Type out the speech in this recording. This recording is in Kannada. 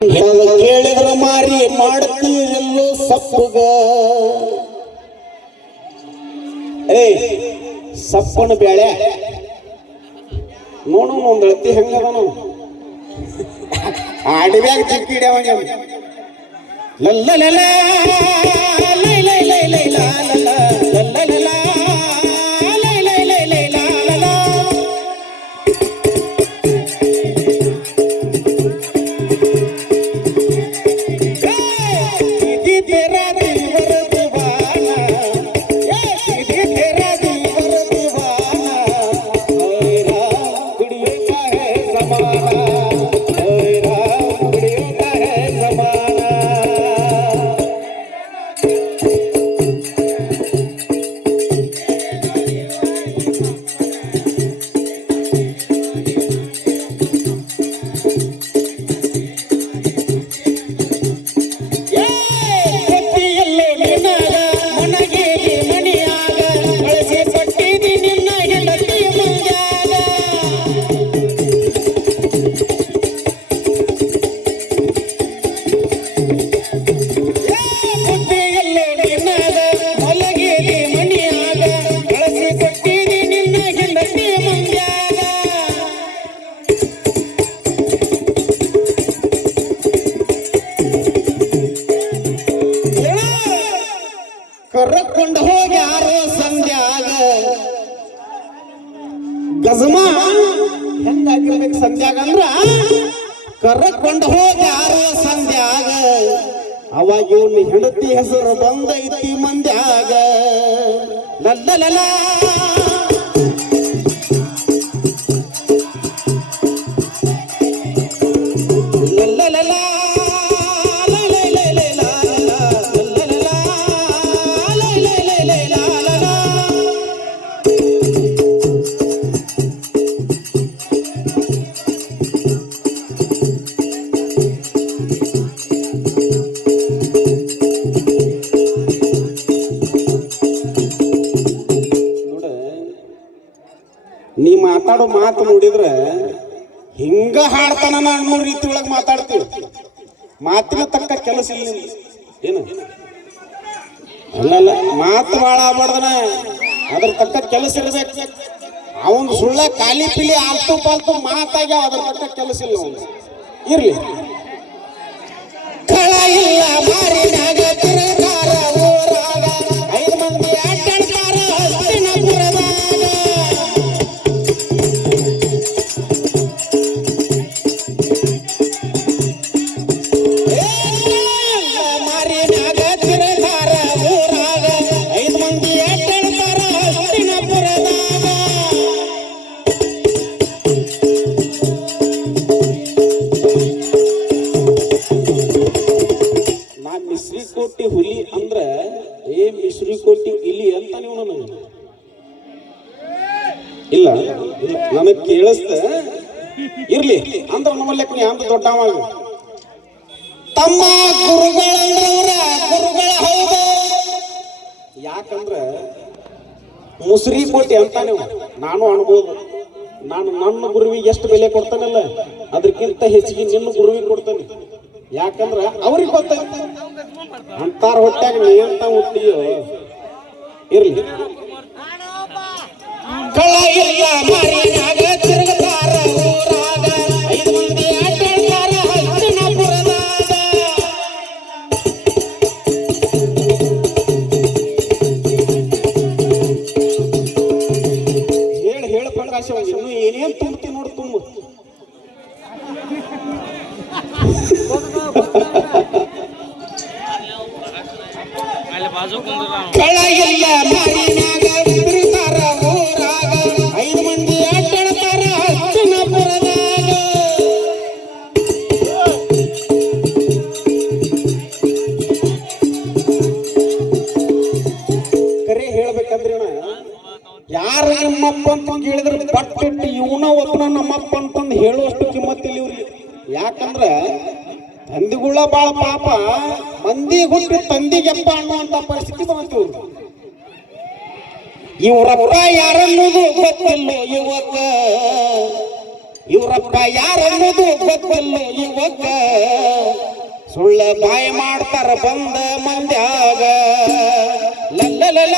ಕೇಳಿದ್ರ ಮಾರಿ ಮಾಡ್ತೀರೆಲ್ಲೋ ಸಪ್ಪಗ ಸಪ್ಪನ ಬ್ಯಾಳೆ ನೋಡು ಒಂದ್ ಅಳತಿ ಹೆಂಗದನು ಅಡವ್ಯಾಗ ಚಿಕ್ಕಿಡ್ಯಾವ ಲಲ್ಲ ಲಲ ಲೈ ಲೈ ಲೈ ಲೈ ಲಾ ಲಲ್ಲ ಲಲ್ಲ ಲಲ ಲೈ ಲೈ ಲೈ ಲೈ ಲಾ ಲಲ ಕರ್ಕೊಂಡು ಹೋಗ್ಯಾರೋ ಸಂಧ್ಯಾಗ ಗಜಮ ಹೆಂಗಾಗಿರ್ಬೇಕು ಸಂಧ್ಯಾಗ ಅಂದ್ರ ಕರ್ಕೊಂಡು ಹೋಗ್ಯಾರೋ ಸಂಧ್ಯಾಗ ಅವಾಗ ಇವನು ಹೆಂಡತಿ ಹೆಸರು ಬಂದೈತಿ ಮಂದ್ಯಾಗ ಲಲ್ಲ ಲಲ ಲಲ್ಲ ಲಲ ನೀ ಮಾತಾಡೋ ಮಾತು ನೋಡಿದ್ರೆ ಹಿಂಗ ಹಾಡ್ತಾನ ಅನ್ನೋ ರೀತಿ ಒಳಗೆ ಮಾತಾಡ್ತೀವಿ ಮಾತಿನ ತಕ್ಕ ಕೆಲಸ ಇಲ್ಲ ಏನು ಅಲ್ಲಲ್ಲ ಮಾತು ಭಾಳ ಆಗ್ಬಾರ್ದನ ಅದ್ರ ತಕ್ಕ ಕೆಲಸ ಇರ್ಬೇಕು ಅವನು ಸುಳ್ಳ ಖಾಲಿ ಪಿಲಿ ಆಲ್ತು ಪಾಲ್ತು ಮಾತಾಗ್ಯಾವ ಅದ್ರ ತಕ್ಕ ಕೆಲಸ ಇಲ್ಲ ಅವನು ಇರ್ಲಿ ಕಳ ಇಲ್ಲ ಮಾರಿನಾಗ ತಿರುಗಾರ ಊರಾಗ 5 ಮಂದಿ ಅಡ್ಡಾಡ್ತಾರ ಹಸ್ತಿನಪುರದಾಗ ಮಿಶ್ರಿಕೋಟಿ ಹುಲಿ ಅಂದ್ರ ಮಿಶ್ರಿಕೋಟಿ ಇಲಿ ಅಂತ ನೀವು ನನಗೆ ಇಲ್ಲ ನನಗ್ ಕೇಳಿಸ್ತ ಇರ್ಲಿ ಅಂದ್ರ ನಮ್ಮಲ್ಲಿ ಅಂತ ದೊಡ್ಡವ ತಮ್ಮ ಗುರುಗಳ ಹೌದು ಯಾಕಂದ್ರ ಮುಸ್ರಿಕೋಟಿ ಅಂತ ನೀವು ನಾನು ಅನ್ಬೋದು ನಾನು ನನ್ನ ಗುರುವಿಗೆ ಎಷ್ಟು ಬೆಲೆ ಕೊಡ್ತಾನಲ್ಲ ಅದಕ್ಕಿಂತ ಹೆಚ್ಚಿಗೆ ನಿನ್ನ ಗುರುವಿಗೆ ಕೊಡ್ತಾನೆ ಯಾಕಂದ್ರ ಅವ್ರಿಗೆ ಗೊತ್ತಾಯ್ತು ಅಂತಾರ ಹೊಟ್ಟಾಗ ನೀ ಅಂತ ಹುಟ್ಟಿಯೋ ಇರ್ಲಿ ಕಳ ಇಲ್ಲ ಮಾರಿನಾಗ ತಿರುಗಾರ ಊರಾಗ 5 ಮಂದಿ ಅಡ್ಡಾಡ್ತಾರ ಹಸ್ತಿನಪುರದಾಗ ಹೇಳ ಪ್ರಕಾಶ ಇನ್ನು ಏನೇನ್ ತುಂಬ್ತಿ ನೋಡು ತುಂಬು ಕಳ ಇಲ್ಲ ಮಾರಿನಾಗ ತಿರುಗಾರ ಊರಾಗ 5 ಮಂದಿ ಅಡ್ಡಾಡ್ತಾರ ಹಸ್ತಿನಪುರದಾಗ ಕರೆ ಹೇಳ್ಬೇಕಂದ್ರೆ ಯಾರು ನಮ್ಮಪ್ಪ ಅಂತ ಕೇಳಿದ್ರೆ ಪಟ್ಟಿಟ್ಟು ಇವನ ಒಬ್ಬನ ನಮ್ಮಪ್ಪ ಅಂತಂದು ಹೇಳುವಷ್ಟು ಕಿಮ್ಮತ್ತಿಲ್ಲ ಇವ್ರಿಗೆ ಯಾಕಂದ್ರ ತಂದಿಗುಳ ಬಾಳ ಪಾಪ ಮಂದಿ ಹುಟ್ಟು ತಂದಿಗೆಪ್ಪ ಅನ್ನುವಂತ ಪರಿಸ್ಥಿತಿ ಬಂತು ಇವರಪ್ಪ ಯಾರನ್ನೋದು ಗೊತ್ತಿಲ್ಲ ಯುವಕ ಇವರಪ್ಪ ಯಾರನ್ನೋದು ಗೊತ್ತಿಲ್ಲ ಯುವಕ ಸುಳ್ಳ ಬಾಯಿ ಮಾಡ್ತಾರ ಬಂದ ಮಂದ್ಯಾಗ ಲಲ್ಲಲಲ